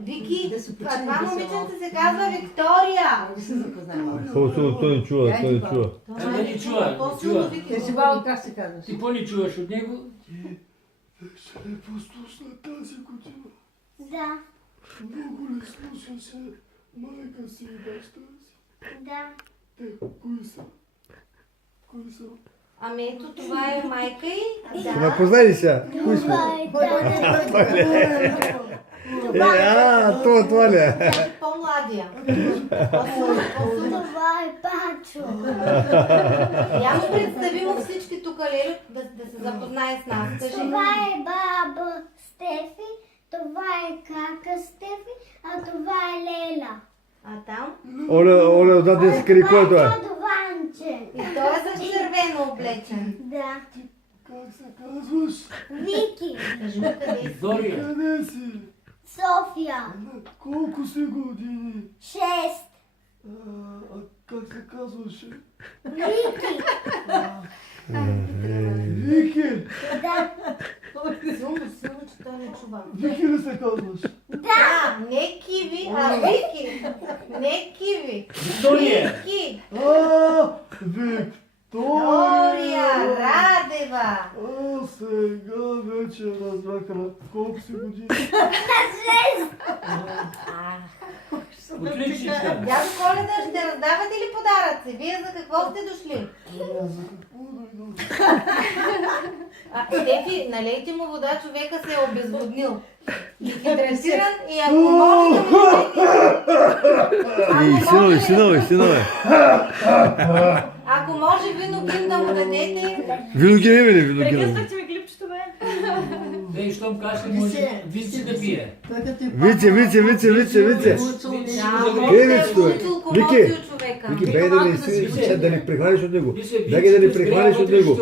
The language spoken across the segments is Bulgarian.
Вики, това момиченце се казва Виктория. Да се запознаем. Той не чува, той не чува. Да не чува, По-силно чува. Вики. Те си баба, как се казваш? Ти по-не чуваш от него? Ще ли послушна тази година? Да, Много ли слушаше майка си и баща си? да. Те, кои са? Кои са? Ами ето това е майка и... Ма познай ли сега? Кои сме? Това е Това ли е? По-младия. Това е Пачо. Я му представимо всички тук, Лелю, да се запознае с нас. Кажи. Това е баба Стефи, това е кака Стефи, а това е Леля. А там? Оля, отзад да се скри, кой е това? Дованче. И той е за червено облечен. Да. Как се казваш? Вики. Кажи му къде си. Виктория. Къде си? София. На колко си години? 6. А как се казваше? Вики. Вики! Да. Силно, че той не чува. Вики ли се казваш? Да, не Киви, а Вики. Не Киви. Виктория. Вики. Виктория! Радева. Сега вече разбраха на колко си години. Отличничка. Дядо Коледа, ще раздавате ли подаръци? Вие за какво сте дошли? За какво дойдох? Стефи, налейте му вода, човека се е обезводнил. Дехидратиран и ако може да Синове. ако може виногин да му дадете, Виноги не ли? Виноги. Прекъсвайте ми клипчето, бе. Ей, щом каже, може винци да пие. Вице. локомоция от човека. Вики, беги да не прихванеш от него. Беги да не прихванеш от него.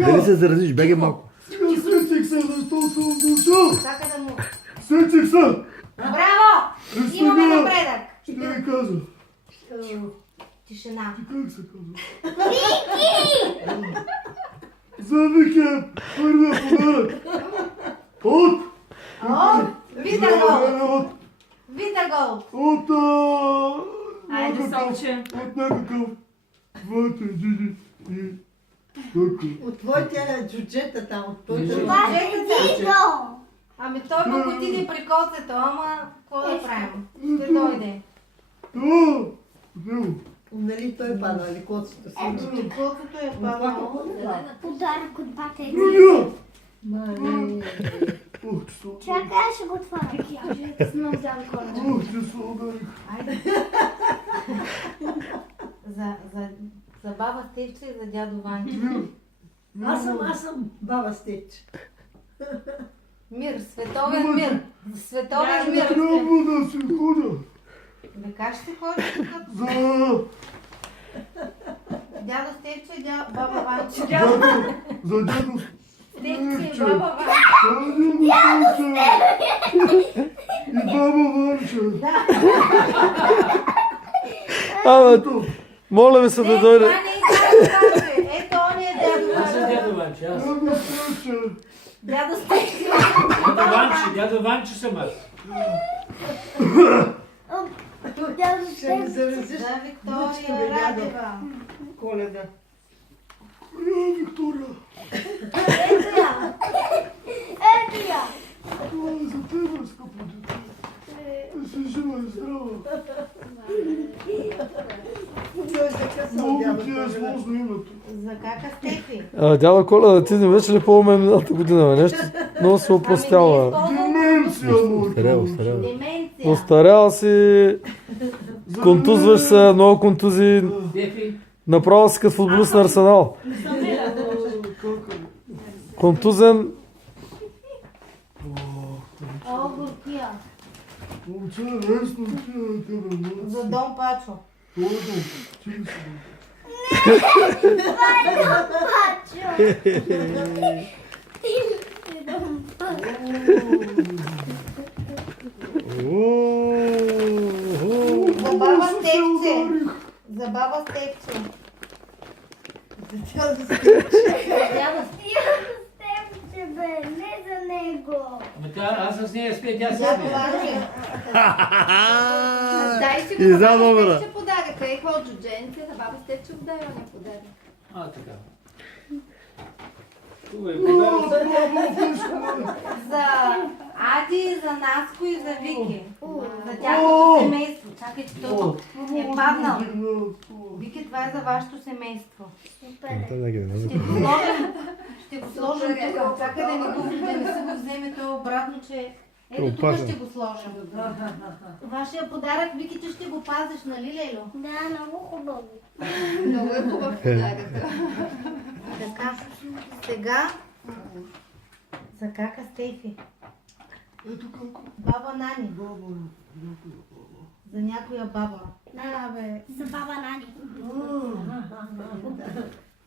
Да не се заразиш, беги малко. Сетих се, защо съм дошъл! Чака да му... Сетих се! Браво! Имаме напредък. Ще ви кажа. Тишина. Ти как се казва? Вики! За Вики е първия подарък. От Витагол. От Айде, някакъв вътре и така. От твоите чучета там, от твоите... Това е Диго. Ами той пък отиде при коцето, ама какво да правим? Ще дойде. Нали той пада, нали коцето си? Ето, коцето е паднало. Подарък от бата е. Мале. Чакай, аз ще го отворя. Знам дядо Коледа. Ох, ти се ударих. Айде. За баба Стевче и за дядо Ванчо. Аз съм баба Степче. Мир, световен мир. Световен мир. Трябва да си ходя. Да как ще ходиш тук? За... Дядо Стевче и баба Ванчо. За дядо Стевче и баба Ванчо. Дядо Стевче. И баба Ванчо. Моля ви се да Не, дойде. това не е дядо Ванчо. Ето он е дядо Аз съм Ванчо. дядо Ванчо, аз. Дядо Стевче. Дядо Стевче. Дядо Ванчо съм аз. Дядо Ще ми Стеф. заразиш За внучка, Виктория бе, дядо. Радева. Коледа. Виктория. Ето я. Ето я. Това е за тебе, скъпо дете. Да си жива и здрава. Той е закъсал Много дядо ти е Коледа. сложно името. За кака Стефи. Дядо Коледа, ти не вече ли по-умен миналата година, бе? Нещо много се опростява. Деменция, моето. Остарял. Деменция. Остарял си, контузваш се, много контузии. Дефи. Направо си като футболист на Арсенал. Контузен. О, горкия. Момче, лесно ти е тебе, но... За Дон Пачо. Това е дом. Ти ли си дом? За баба Стефче. За баба Стефче. Дядо Стефче, бе, не за него. Ама аз с нея спе, тя се Да, смее. плаче. Дай си го И на за баба добра. Стефче подарък. Ехо от джудженце, на баба Стефче го дай оня подарък. А, така. Това е подарък. За Ади, за Наско и за Вики. За тяхното семейство. Чакайте, то е паднал. Вики, това е за вашето семейство. Ще го сложим тук. Чакай да не си го вземе той обратно, че... Ето тук Опасен. ще го сложим. Вашия подарък, Вики, ти ще го пазиш, нали, Лело? Да, много хубаво. Много е хубав подарък. Така, сега за кака Стефи. Ето како. Баба Нани. За някоя баба. Бе. За баба Нани.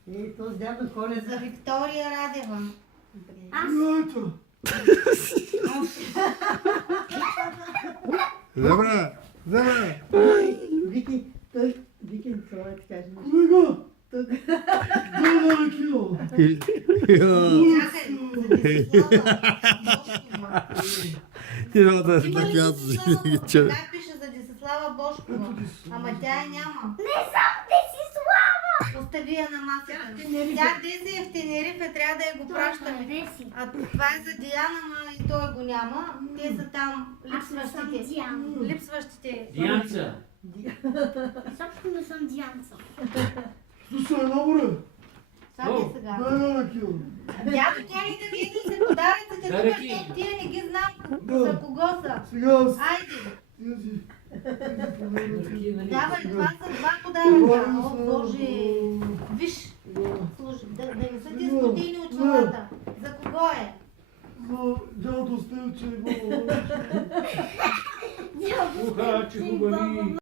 И то с дядо Коледа. За Виктория Радева. Ето. Добре, добре. Вики, той, Вики, това ти каже. Колега, Тук. дай на ракио. Чакай, за Десислава Бошкова. Ти много да Има ли така Десислава ги Бошкова? че. Как пише за Десислава Бошкова? Ама тя я няма. Не само Десислава. Остави я на масата. Тя Деси е в Тенерифе, трябва да я го пращаме. Деси. А това е за Диана, ма и той го няма. Те са там Аз не съм липсващите. Диана. Липсващите. Дианца. Собствено съм Дианца. Слушай, наборе, Чакай сега. дай на ракио. Дядо, тя ни да види се подаръците тук, Даръки. защото тия не ги знам Да. за кого са. Сега аз Айде, тези. давай, това са два подаръка. О, Боже. Виж, слушай, да не са ти скотини очилата. За кого е? За дядо Стевче. Уха, че хубави.